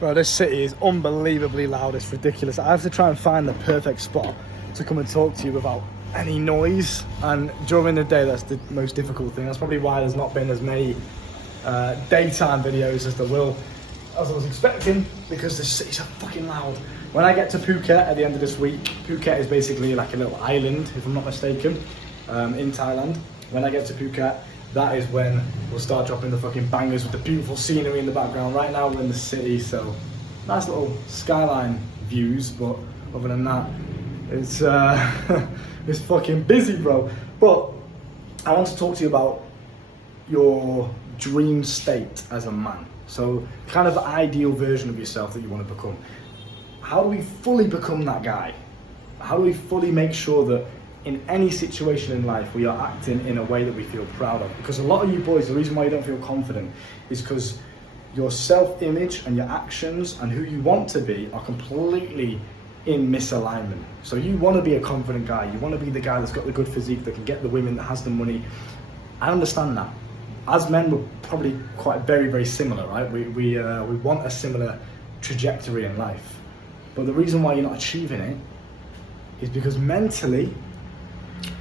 Bro, this city is unbelievably loud. It's ridiculous. I have to try and find the perfect spot to come and talk to you without any noise. And during the day, that's the most difficult thing. That's probably why there's not been as many daytime videos as there will, as I was expecting, because the city's so fucking loud. When I get to Phuket at the end of this week, Phuket is basically like a little island, if I'm not mistaken, in Thailand. When I get to Phuket, that is when we'll start dropping the fucking bangers with the beautiful scenery in the background. Right now we're in the city, so nice little skyline views, but other than that, it's it's fucking busy, bro. But I want to talk to you about your dream state as a man. So kind of the ideal version of yourself that you want to become. How do we fully become that guy? How do we fully make sure that in any situation in life we are acting in a way that we feel proud of? Because a lot of you boys, the reason why you don't feel confident is because your self-image and your actions and who you want to be are completely in misalignment. So you want to be a confident guy, you want to be the guy that's got the good physique, that can get the women, that has the money. I understand that. As men, we're probably quite very similar, right? We want a similar trajectory in life. But the reason why you're not achieving it is because mentally,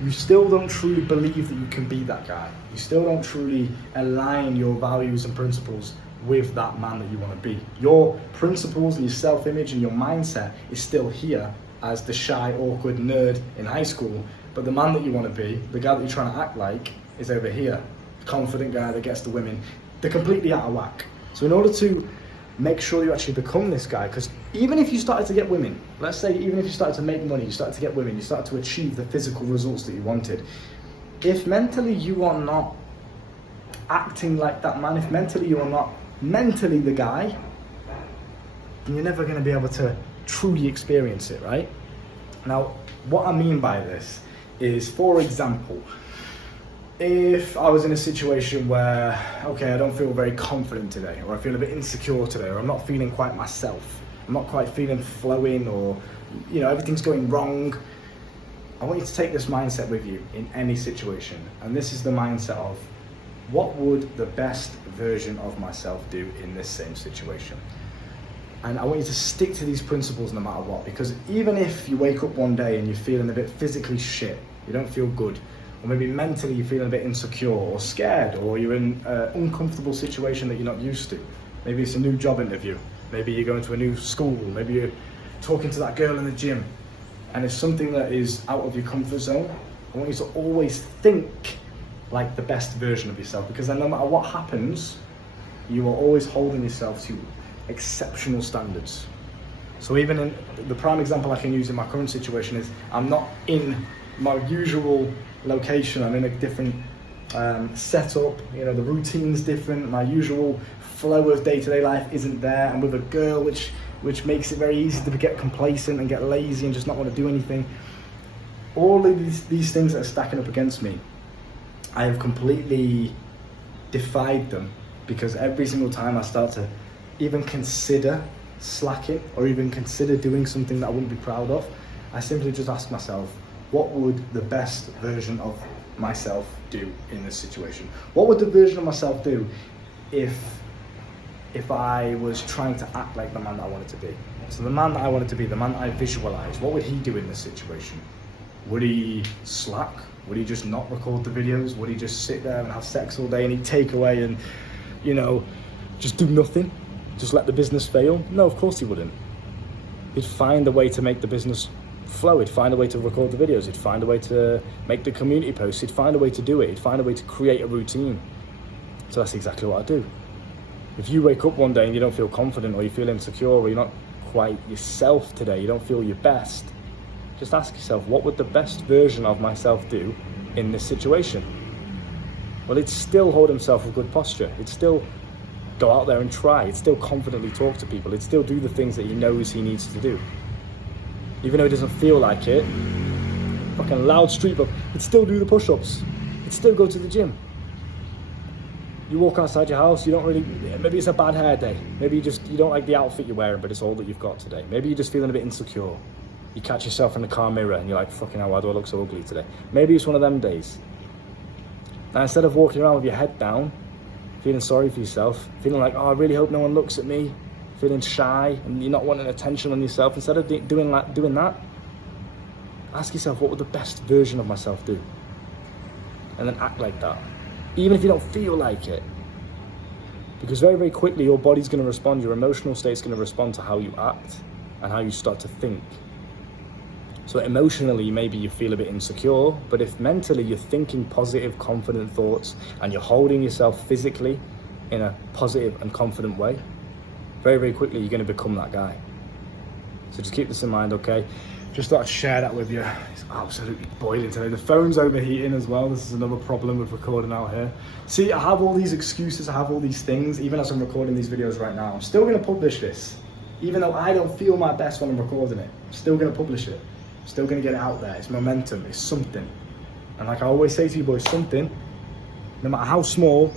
you still don't truly believe that you can be that guy. You still don't truly align your values and principles with that man that you want to be. Your principles and your self-image and your mindset is still here as the shy, awkward nerd in high school, but the man that you want to be, the guy that you're trying to act like, is over here. The confident guy that gets the women. They're completely out of whack. So in order to make sure you actually become this guy, because even if you started to get women, let's say even if you started to make money, you started to get women, you started to achieve the physical results that you wanted, if mentally you are not acting like that man, if mentally you are not mentally the guy, then you're never going to be able to truly experience it, right? Now, what I mean by this is, for example, if I was in a situation where, okay, I don't feel very confident today, or I feel a bit insecure today, or I'm not feeling quite myself, I'm not quite feeling flowing, or, you know, everything's going wrong, I want you to take this mindset with you in any situation. And this is the mindset of, what would the best version of myself do in this same situation? And I want you to stick to these principles no matter what, because even if you wake up one day and you're feeling a bit physically shit, you don't feel good, or maybe mentally you're feeling a bit insecure or scared, or you're in an uncomfortable situation that you're not used to. Maybe it's a new job interview, maybe you're going to a new school, maybe you're talking to that girl in the gym, and it's something that is out of your comfort zone. I want you to always think like the best version of yourself, because then no matter what happens, you are always holding yourself to exceptional standards. So even in the prime example I can use in my current situation is, I'm not in my usual location, I'm in a different setup, you know, the routine's different, my usual flow of day-to-day life isn't there. I'm with a girl, which makes it very easy to get complacent and get lazy and just not want to do anything. All of these things that are stacking up against me, I have completely defied them, because every single time I start to even consider slacking or even consider doing something that I wouldn't be proud of, I simply just ask myself, what would the best version of myself do in this situation? What would the version of myself do if I was trying to act like the man that I wanted to be? So the man that I wanted to be, the man that I visualized, what would he do in this situation? Would he slack? Would he just not record the videos? Would he just sit there and have sex all day and eat takeaway and, you know, just do nothing? Just let the business fail? No, of course he wouldn't. He'd find a way to make the business flow. He'd find a way to record the videos. He'd find a way to make the community posts. He'd find a way to do it. He'd find a way to create a routine. So that's exactly what I do. If you wake up one day and you don't feel confident, or you feel insecure, or you're not quite yourself today, you don't feel your best, just ask yourself, what would the best version of myself do in this situation? Well, it's still hold himself with good posture. It's still go out there and try. It's still confidently talk to people. It's still do the things that he knows he needs to do. Even though it doesn't feel like it, fucking loud street, but it'd still do the push-ups. It'd still go to the gym. You walk outside your house, you don't really, maybe it's a bad hair day. Maybe you don't like the outfit you're wearing, but it's all that you've got today. Maybe you're just feeling a bit insecure. You catch yourself in the car mirror and you're like, fucking hell, why do I look so ugly today? Maybe it's one of them days. Now, instead of walking around with your head down, feeling sorry for yourself, feeling like, oh, I really hope no one looks at me, feeling shy, and you're not wanting attention on yourself, instead of doing that, ask yourself, what would the best version of myself do? And then act like that, even if you don't feel like it. Because very, very quickly, your body's going to respond, your emotional state's going to respond to how you act and how you start to think. So emotionally, maybe you feel a bit insecure, but if mentally you're thinking positive, confident thoughts, and you're holding yourself physically in a positive and confident way, very, very quickly, you're going to become that guy. So just keep this in mind, okay? Just thought I'd share that with you. It's absolutely boiling today. The phone's overheating as well. This is another problem with recording out here. See, I have all these excuses, I have all these things, even as I'm recording these videos right now. I'm still gonna publish this. Even though I don't feel my best when I'm recording it, I'm still gonna publish it. I'm still gonna get it out there. It's momentum, it's something. And like I always say to you boys, something, no matter how small,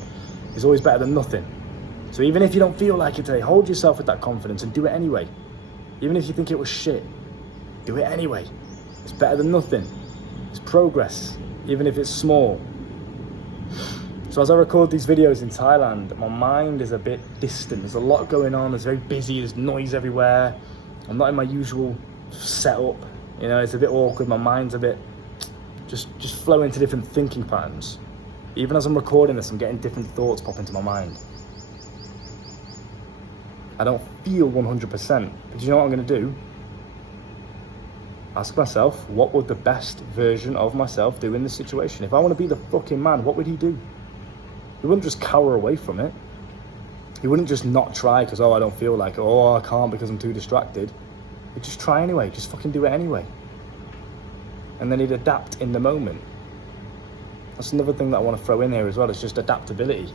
is always better than nothing. So even if you don't feel like it today, hold yourself with that confidence and do it anyway. Even if you think it was shit, do it anyway. It's better than nothing. It's progress, even if it's small. So as I record these videos in Thailand, my mind is a bit distant. There's a lot going on. It's very busy. There's noise everywhere. I'm not in my usual setup. You know, it's a bit awkward. My mind's a bit just flowing to different thinking patterns. Even as I'm recording this, I'm getting different thoughts pop into my mind. I don't feel 100%. But do you know what I'm going to do? Ask myself, what would the best version of myself do in this situation? If I want to be the fucking man, what would he do? He wouldn't just cower away from it. He wouldn't just not try because, oh, I don't feel like it, oh, I can't because I'm too distracted. He'd just try anyway, just fucking do it anyway. And then he'd adapt in the moment. That's another thing that I want to throw in here as well, is just adaptability.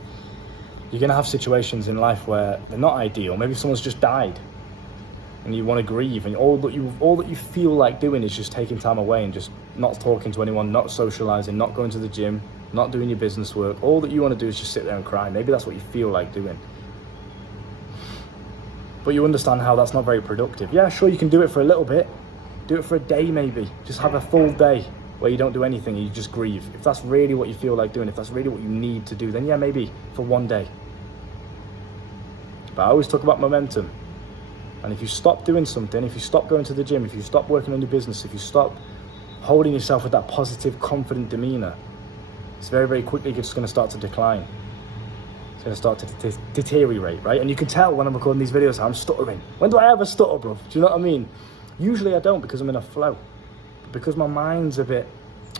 You're going to have situations in life where they're not ideal. Maybe someone's just died and you want to grieve, and all that you feel like doing is just taking time away and just not talking to anyone, not socializing, not going to the gym, not doing your business work. All that you want to do is just sit there and cry. Maybe that's what you feel like doing. But you understand how that's not very productive. Yeah, sure, you can do it for a little bit. Do it for a day maybe. Just have a full day where you don't do anything and you just grieve. If that's really what you feel like doing, if that's really what you need to do, then yeah, maybe for one day. But I always talk about momentum. And if you stop doing something, if you stop going to the gym, if you stop working on your business, if you stop holding yourself with that positive, confident demeanor, it's very, very quickly just going to start to decline. It's going to start to deteriorate, right? And you can tell when I'm recording these videos how I'm stuttering. When do I ever stutter, bro? Do you know what I mean? Usually I don't, because I'm in a flow. But because my mind's a bit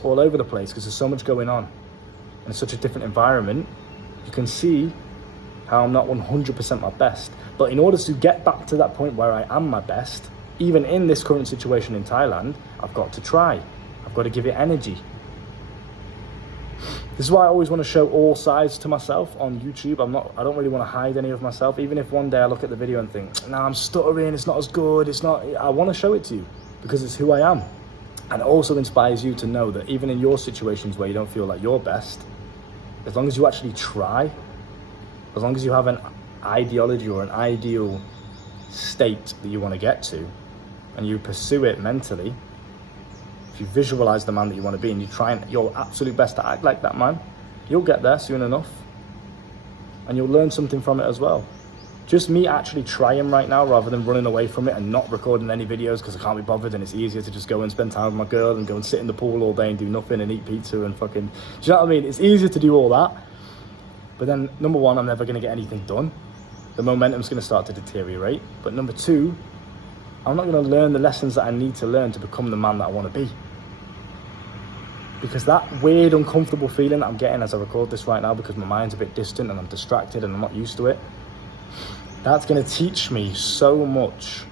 all over the place, because there's so much going on in such a different environment, you can see how I'm not 100% my best. But in order to get back to that point where I am my best, even in this current situation in Thailand, I've got to try. I've got to give it energy. This is why I always want to show all sides to myself on YouTube. I don't really want to hide any of myself. Even if one day I look at the video and think, nah, I'm stuttering, it's not as good, I want to show it to you because it's who I am. And it also inspires you to know that even in your situations where you don't feel like you're best, as long as you actually try, as long as you have an ideology or an ideal state that you want to get to, and you pursue it mentally, if you visualize the man that you want to be and you try and your absolute best to act like that man, you'll get there soon enough. And you'll learn something from it as well. Just me actually trying right now rather than running away from it and not recording any videos because I can't be bothered, and it's easier to just go and spend time with my girl and go and sit in the pool all day and do nothing and eat pizza and fucking, do you know what I mean? It's easier to do all that. But then, number one, I'm never going to get anything done. The momentum's going to start to deteriorate. But number two, I'm not going to learn the lessons that I need to learn to become the man that I want to be. Because that weird, uncomfortable feeling that I'm getting as I record this right now, because my mind's a bit distant and I'm distracted and I'm not used to it, that's going to teach me so much.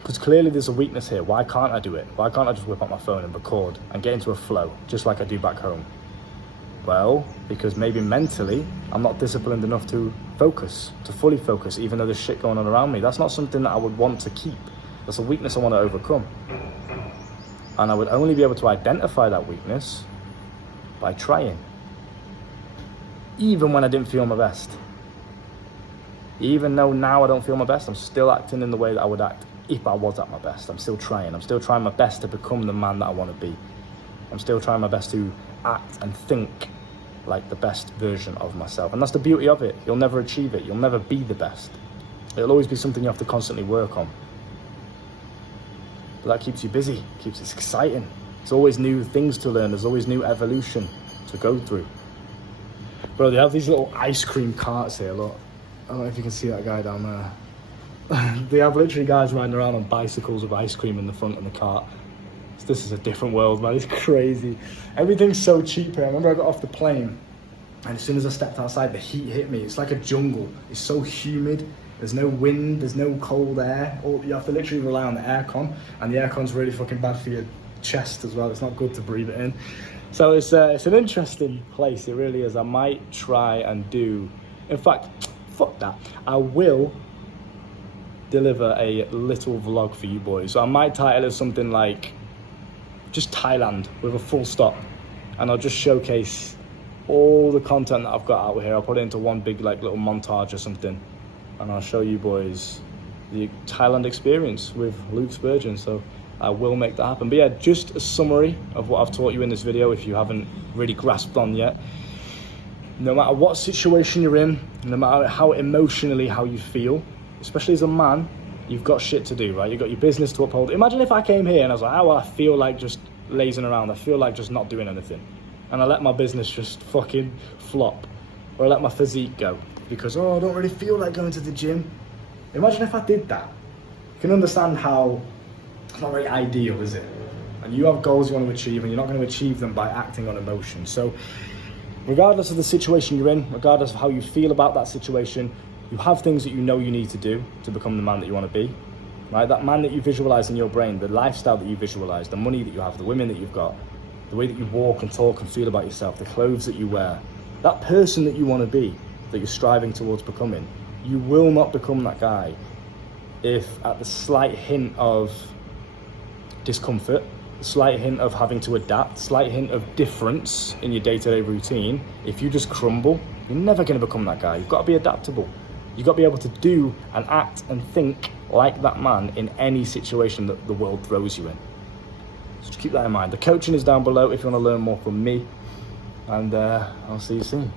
Because clearly there's a weakness here. Why can't I do it? Why can't I just whip up my phone and record and get into a flow, just like I do back home? Well, because maybe mentally, I'm not disciplined enough to focus, to fully focus, even though there's shit going on around me. That's not something that I would want to keep. That's a weakness I want to overcome. And I would only be able to identify that weakness by trying. Even when I didn't feel my best. Even though now I don't feel my best, I'm still acting in the way that I would act if I was at my best. I'm still trying. I'm still trying my best to become the man that I want to be. I'm still trying my best to act and think like the best version of myself. And that's the beauty of it. You'll never achieve it. You'll never be the best. It'll always be something you have to constantly work on. But that keeps you busy, keeps it exciting. There's always new things to learn. There's always new evolution to go through. Bro, they have these little ice cream carts here, look. I don't know if you can see that guy down there. They have literally guys riding around on bicycles with ice cream in the front of the cart. This is a different world, man. It's crazy. Everything's so cheap here. I remember I got off the plane, and as soon as I stepped outside, the heat hit me. It's like a jungle. It's so humid. There's no wind. There's no cold air. You have to literally rely on the aircon, and the aircon's really fucking bad for your chest as well. It's not good to breathe it in. So it's an interesting place. It really is. I might try and do. In fact, fuck that. I will deliver a little vlog for you boys. So I might title it something like just Thailand with a full stop, and I'll just showcase all the content that I've got out here. I'll put it into one big like little montage or something, and I'll show you boys the Thailand experience with Luke Spurgeon. So I will make that happen. But yeah, just a summary of what I've taught you in this video if you haven't really grasped on yet. No matter what situation you're in, no matter how emotionally how you feel, especially as a man, you've got shit to do, right? You've got your business to uphold. Imagine if I came here and I was like, oh, well, I feel like just lazing around. I feel like just not doing anything. And I let my business just fucking flop. Or I let my physique go. Because, oh, I don't really feel like going to the gym. Imagine if I did that. You can understand how it's not very ideal, is it? And you have goals you want to achieve, and you're not going to achieve them by acting on emotion. So, regardless of the situation you're in, regardless of how you feel about that situation, you have things that you know you need to do to become the man that you want to be, right? That man that you visualize in your brain, the lifestyle that you visualize, the money that you have, the women that you've got, the way that you walk and talk and feel about yourself, the clothes that you wear, that person that you want to be, that you're striving towards becoming, you will not become that guy if at the slight hint of discomfort, slight hint of having to adapt, slight hint of difference in your day-to-day routine, if you just crumble, you're never going to become that guy. You've got to be adaptable. You've got to be able to do and act and think like that man in any situation that the world throws you in. So just keep that in mind. The coaching is down below if you want to learn more from me, and I'll see you soon.